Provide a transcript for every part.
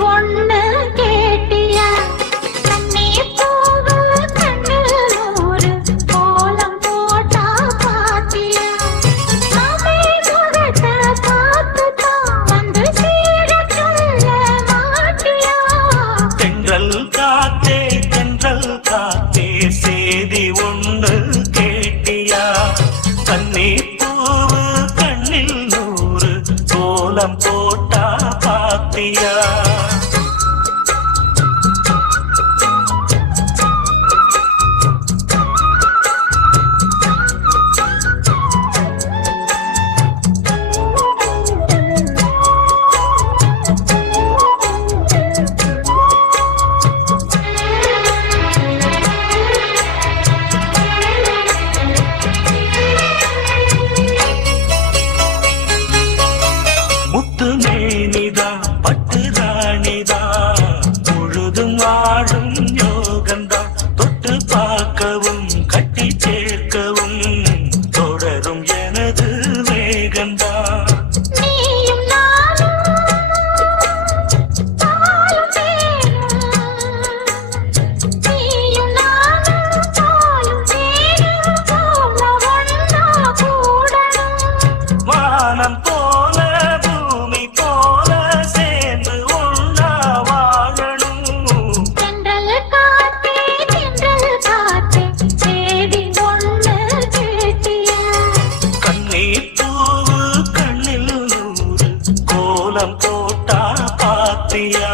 গণ্য கண்ணீர் கண்ணில் கோலம் போட்டா பாத்தியா?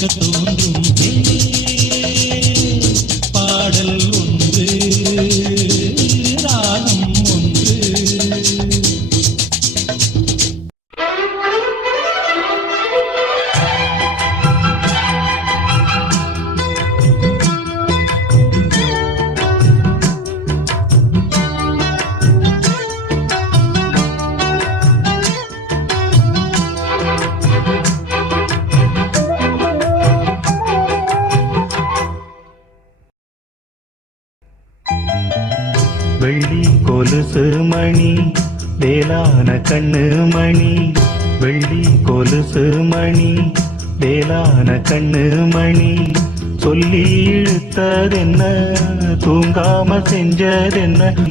Just a little. வெள்ளி கொலுசு மணி வேளான கண்ணு மணி. வெள்ளி கொலுசு மணி வேளான கண்ணு மணி. சொல்லி இழுத்ததென்ன தூங்காம செஞ்சதென்ன?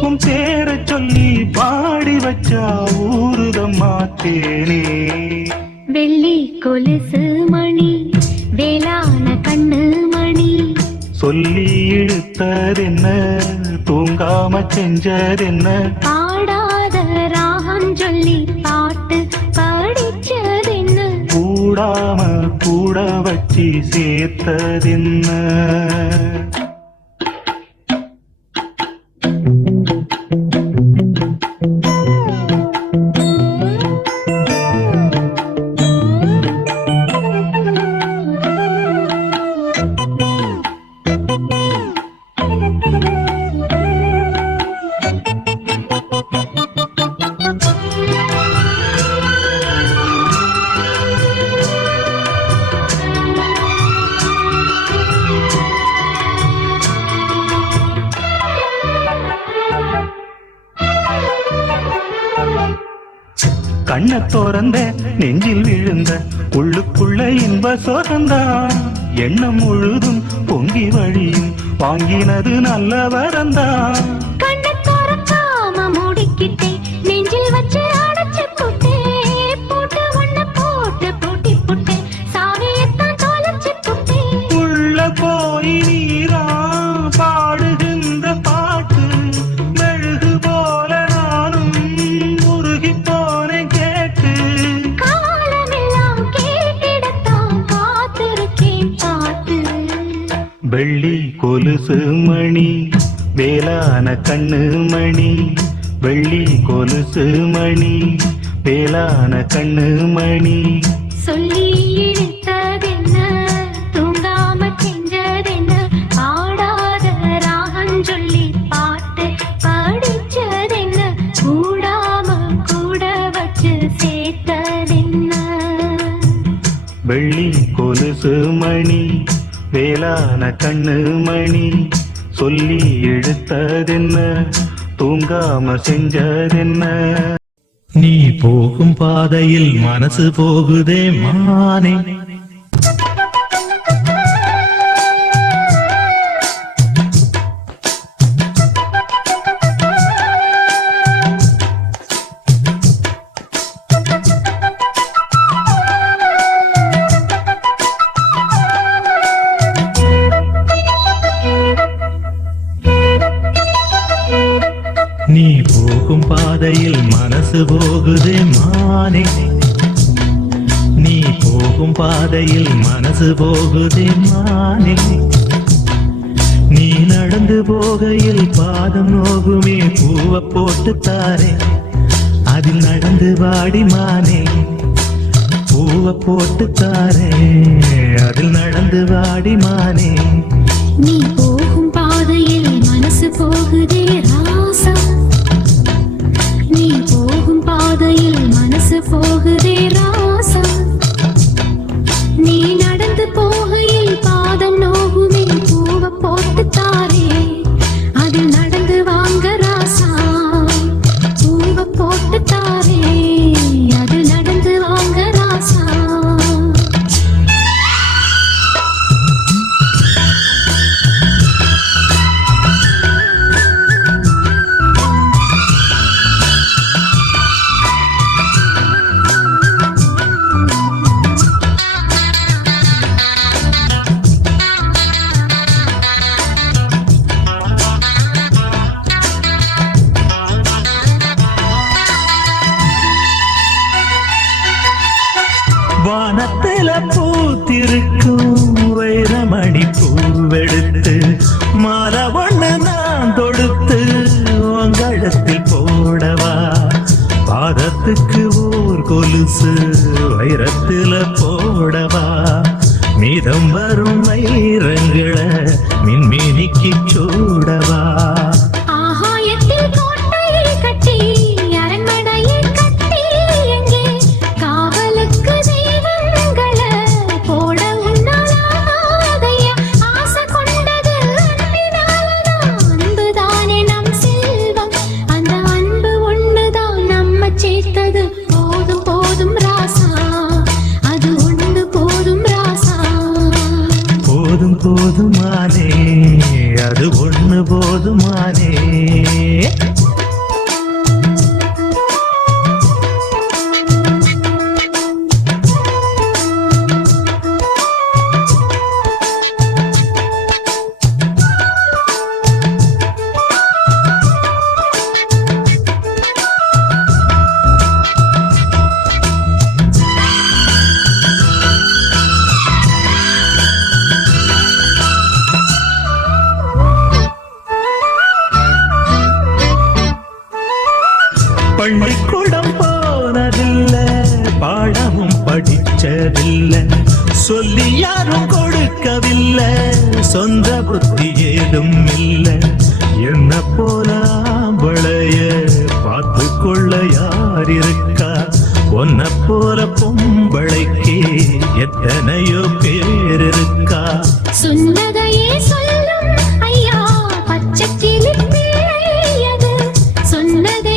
உன் பேரை சொல்லி பாடி வச்சா ஊருதம்மா தேனே. வெள்ளி கொலுசு மணி வேளான கண்ணு மணி. சொல்லி இழுத்ததென்ன தூங்காம செஞ்சதென்ன? கூடாம கூட வச்சு சேர்த்ததென்ன? திறந்த நெஞ்சில் விழுந்த உள்ளுக்குள்ள இன்ப சோகந்தான் எண்ணம் முழுதும் பொங்கி வழியும் வாங்கினது நல்ல வரந்தான். கொலுசு மணி வேளான கண்ணு மணி வெள்ளி கொலுசு மணி வேளான கண்ணு மணி. வேளான கண்ணு மணி சொல்லி எடுத்ததென்ன? தூங்காம செஞ்சதென்ன? நீ போகும் பாதையில் மனசு போகுதே மானே. போகையில் பாதம் நோகுமே பூவ போட்டு தாரே. அதில் நடந்து வாடி மானே பூவ போட்டு தாரே. அதில் நடந்து வாடி மானே நீ போகும் பாதையில் மனசு போகுதே ராசம் நீ போகும் பாதையில் மனசு போகுதே ராசம் நீ நடந்து போகையில் பாதம் நோகுமே பூவ போட்டு தாரே. போட்டு ஓர் கொலுசு போடவா? மீதம் வரும் வைரங்களை மின்மினிக்கு சூடவா? எத்தனையோ பேர் இருக்கா? சொன்னதையே சொல்லும் ஐயா பச்சை கிளி பிள்ளையது சொன்னதை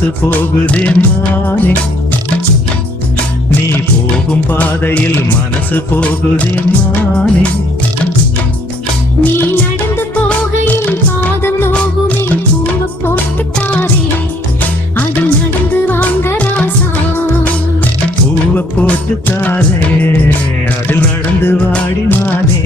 மனசு போகுதே மானே. நீ போகும் பாதையில் மனசு போகுதே மானே. நீ நடந்து போகையில் பாதம் நோகுமே பூவ போட்டு தாரே. அது நடந்து வாங்க ராசா. பூவை போட்டு தாரே அதில் நடந்து வாடி மானே.